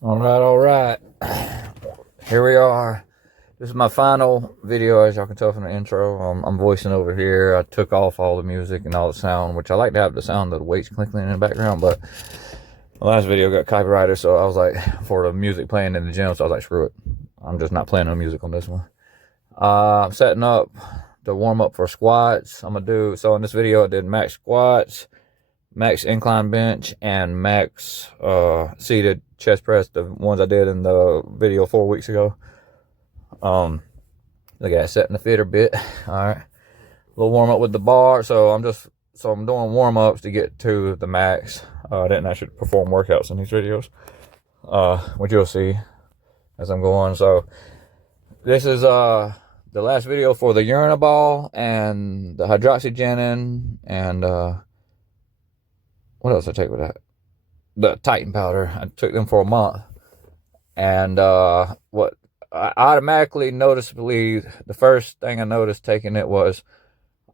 All right. Here we are. This is my final video, as y'all can tell from the intro. I'm voicing over here. I took off all the music and all the sound, which I like to have the sound of the weights clinking in the background, but the last video got copyrighted, so I was like, for the music playing in the gym, so I was like, screw it. I'm just not playing no music on this one. I'm setting up the warm up for squats. I'm gonna do, so in this video I did max squats, max incline bench, and max seated chest press, the ones I did in the video 4 weeks ago. Look at that, setting the feet a bit. All right, a little warm up with the bar. So I'm doing warm ups to get to the max. I didn't actually perform workouts in these videos, which you'll see as I'm going. So this is the last video for the Uronabol and the Hydroxygenin and what else I take with that? The Titan Powder. I took them for a month, and what I automatically, noticeably, the first thing I noticed taking it was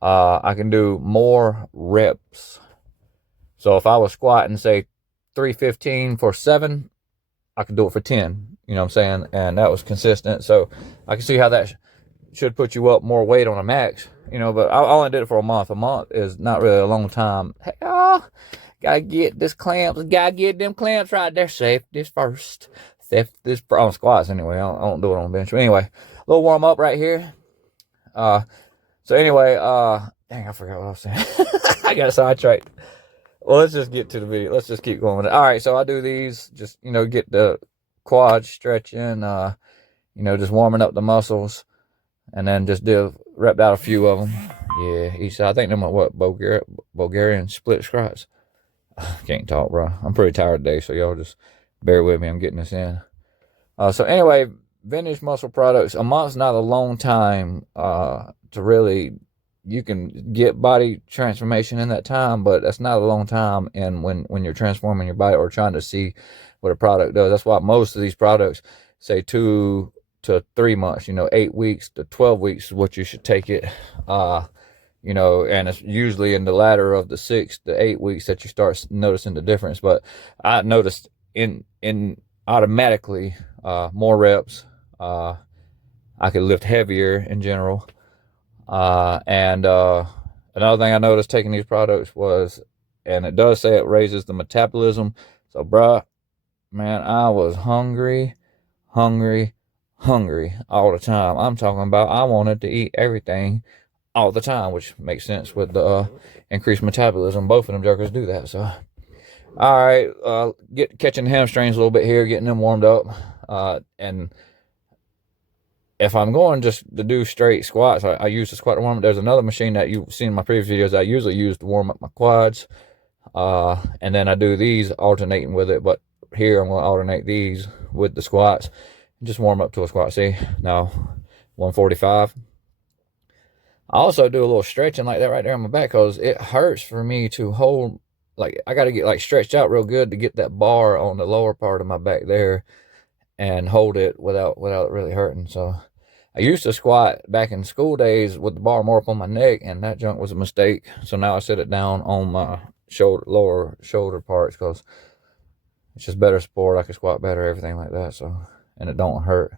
I can do more reps. So if I was squatting, say 315 for 7, I could do it for 10. You know what I'm saying? And that was consistent. So I can see how that should put you up more weight on a max. You know, but I only did it for a month. A month is not really a long time. Hey, gotta get this clamps. Gotta get them clamps right there. Safety first. This on squats anyway. I don't do it on the bench. But anyway, a little warm up right here. So anyway, dang, I forgot what I was saying. I got sidetracked. Well, let's just get to the video. Let's just keep going with it. All right, so I do these, just, you know, get the quads stretching, you know, just warming up the muscles, and then just rep out a few of them. Yeah, each side. I think them are what, Bulgarian split squats. Can't talk, bro. I'm pretty tired today, so y'all just bear with me. I'm getting this in. So anyway, vintage muscle products. A month's not a long time to really. You can get body transformation in that time, but that's not a long time. And when you're transforming your body or trying to see what a product does, that's why most of these products say 2 to 3 months. You know, 8 weeks to 12 weeks is what you should take it. You know, and it's usually in the latter of the 6 to 8 weeks that you start noticing the difference. But I noticed in automatically more reps. I could lift heavier in general. And another thing I noticed taking these products was, and it does say it raises the metabolism. So, bruh, man, I was hungry all the time. I'm talking about I wanted to eat everything all the time, which makes sense with the increased metabolism. Both of them jokers do that. So, all right, catching the hamstrings a little bit here, getting them warmed up, and if I'm going just to do straight squats, I use the squat to warm up. There's another machine that you've seen in my previous videos I usually use to warm up my quads. And then I do these alternating with it. But here I'm going to alternate these with the squats. Just warm up to a squat. See? Now, 145. I also do a little stretching like that right there on my back because it hurts for me to hold. Like, I got to get like stretched out real good to get that bar on the lower part of my back there and hold it without it really hurting. So I used to squat back in school days with the bar more up on my neck, and that junk was a mistake. So now I set it down on my lower shoulder parts because it's just better support. I can squat better, everything like that. So, and it don't hurt.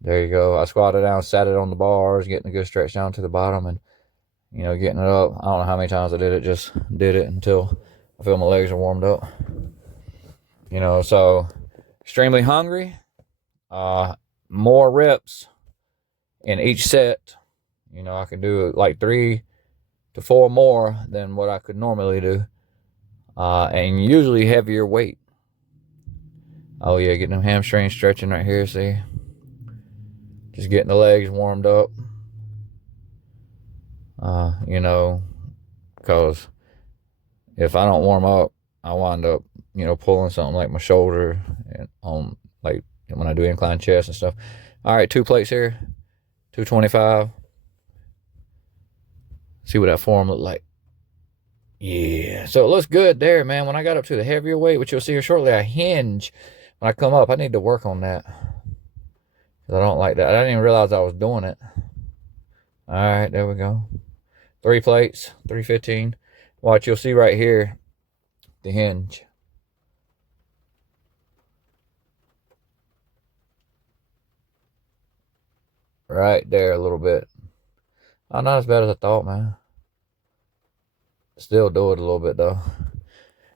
There you go. I squatted down, sat it on the bars, getting a good stretch down to the bottom, and, you know, getting it up. I don't know how many times I did it. Just did it until I feel my legs are warmed up. You know, so extremely hungry, more reps in each set. You know, I can do like 3 to 4 more than what I could normally do, and usually heavier weight. Oh yeah, getting them hamstrings stretching right here. See, just getting the legs warmed up. You know, because if I don't warm up, I wind up, you know, pulling something like my shoulder and on, like when I do incline chest and stuff. All right, 2 plates here, 225. See what that form looked like. Yeah, so it looks good there, man. When I got up to the heavier weight, which you'll see here shortly, I hinge when I come up. I need to work on that because I don't like that. I didn't even realize I was doing it. All right, there we go. 3 plates, 315. Watch, you'll see right here the hinge. right there a little bit. Oh, not as bad as I thought, man. Still do it a little bit though.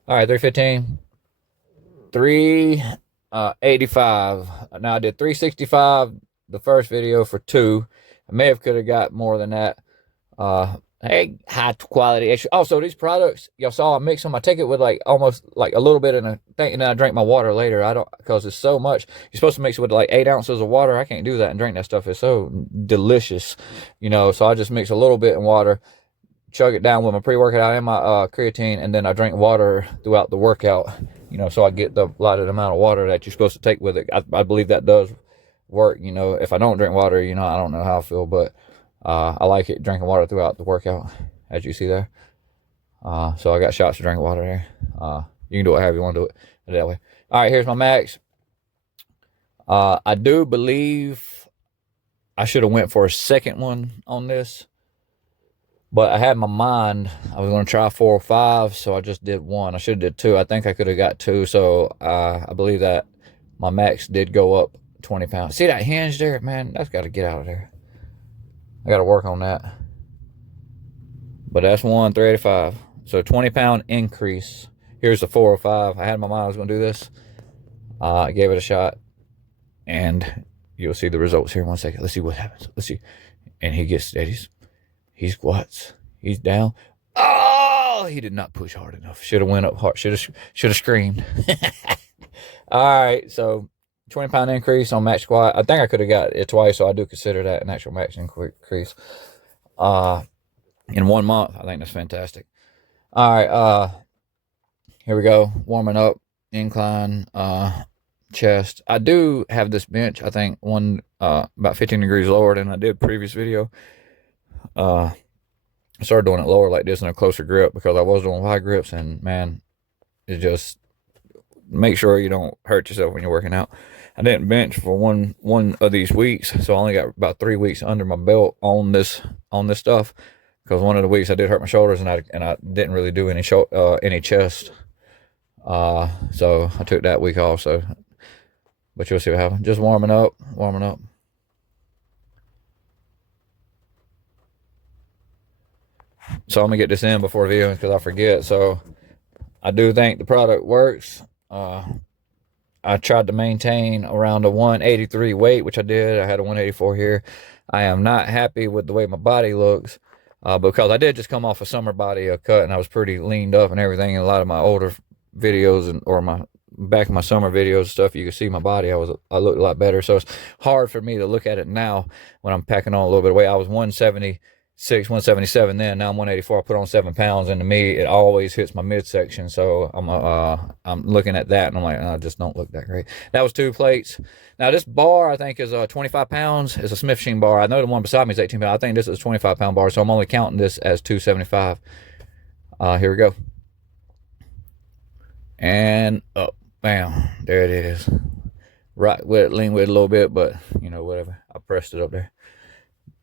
All right, 315, 385. Now I did 365 the first video for 2. I may have could have got more than that. Hey, high quality extra. Also, these products, y'all saw I mix them. I take it with like almost like a little bit in a thing, and then I drink my water later. I don't, because it's so much. You're supposed to mix it with like 8 ounces of water. I can't do that and drink that stuff. It's so delicious, you know. So I just mix a little bit in water, chug it down with my pre-workout and my creatine, and then I drink water throughout the workout, you know, so I get the allotted amount of water that you're supposed to take with it. I believe that does work, you know. If I don't drink water, you know, I don't know how I feel, but I like it drinking water throughout the workout, as you see there. So I got shots of drinking water there. You can do it however you want to do it that way. All right, here's my max. I do believe I should have went for a second one on this, but I had in my mind I was going to try 4 or 5, so I just did 1. I should have did 2. I think I could have got 2, so I believe that my max did go up 20 pounds. See that hinge there? Man, that's got to get out of there. I got to work on that. But that's 385. So 20-pound increase. Here's the 4 or 5. I had in my mind I was going to do this. I gave it a shot. And you'll see the results here in 1 second. Let's see what happens. Let's see. And he gets steady. He squats. He's down. Oh, he did not push hard enough. Should have went up hard. Should have screamed. All right, so 20-pound increase on max squat. I think I could have got it twice, so I do consider that an actual max increase. In 1 month, I think that's fantastic. All right, here we go. Warming up, incline, chest. I do have this bench, I think about 15 degrees lower than I did previous video. I started doing it lower like this in a closer grip because I was doing wide grips, and man, it just make sure you don't hurt yourself when you're working out. I didn't bench for one of these weeks, so I only got about 3 weeks under my belt on this stuff, because one of the weeks I did hurt my shoulders, and I didn't really do any chest. So I took that week off. So, but you'll see what happens. Just warming up. So I'm gonna get this in before the video because I forget. So I do think the product works. I tried to maintain around a 183 weight, which I did. I had a 184 here. I am not happy with the way my body looks, because I did just come off a summer body cut, and I was pretty leaned up and everything. In a lot of my older videos or my back in my summer videos and stuff, you can see my body. I looked a lot better. So it's hard for me to look at it now when I'm packing on a little bit of weight. I was 176, 177 then. Now I'm 184. I put on 7 pounds, and to me, it always hits my midsection. So I'm looking at that, and I'm like, I just don't look that great. That was 2 plates. Now this bar I think is 25 pounds. It's a Smith Machine bar. I know the one beside me is 18 pounds. I think this is a 25-pound bar, so I'm only counting this as 275. Here we go. And up, bam, there it is. Right with it, lean with it a little bit, but you know, whatever. I pressed it up there,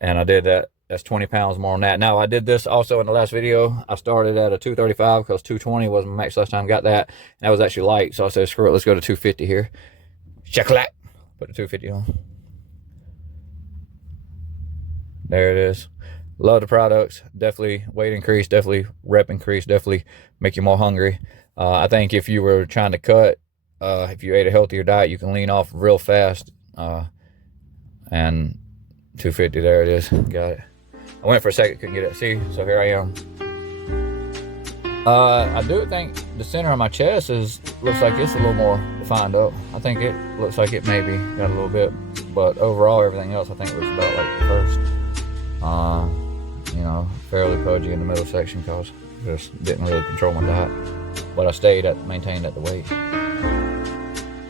and I did that. That's 20 pounds more on that. Now, I did this also in the last video. I started at a 235 because 220 was my max last time. Got that. And that was actually light. So I said, screw it. Let's go to 250 here. Chocolate. Put the 250 on. There it is. Love the products. Definitely weight increase. Definitely rep increase. Definitely make you more hungry. I think if you were trying to cut, if you ate a healthier diet, you can lean off real fast. And 250, there it is. Got it. I went for a second, couldn't get it. See, so here I am. I do think the center of my chest looks like it's a little more defined up. I think it looks like it maybe got a little bit, but overall everything else I think looks about like the first. You know, fairly pudgy in the middle section because I just didn't really control my diet, but I maintained at the weight.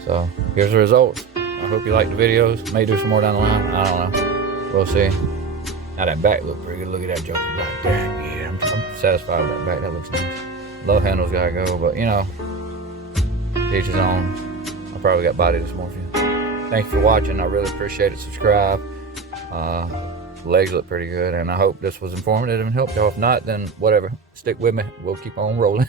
So here's the results. I hope you like the videos. May do some more down the line. I don't know. We'll see. Now that back looks pretty good. Look at that joker back there. Yeah, I'm satisfied with that back. That looks nice. Love handles gotta go, but you know, each his own. I probably got body dysmorphia. Thank you for watching. I really appreciate it. Subscribe. Legs look pretty good, and I hope this was informative and helped y'all. If not, then whatever. Stick with me. We'll keep on rolling.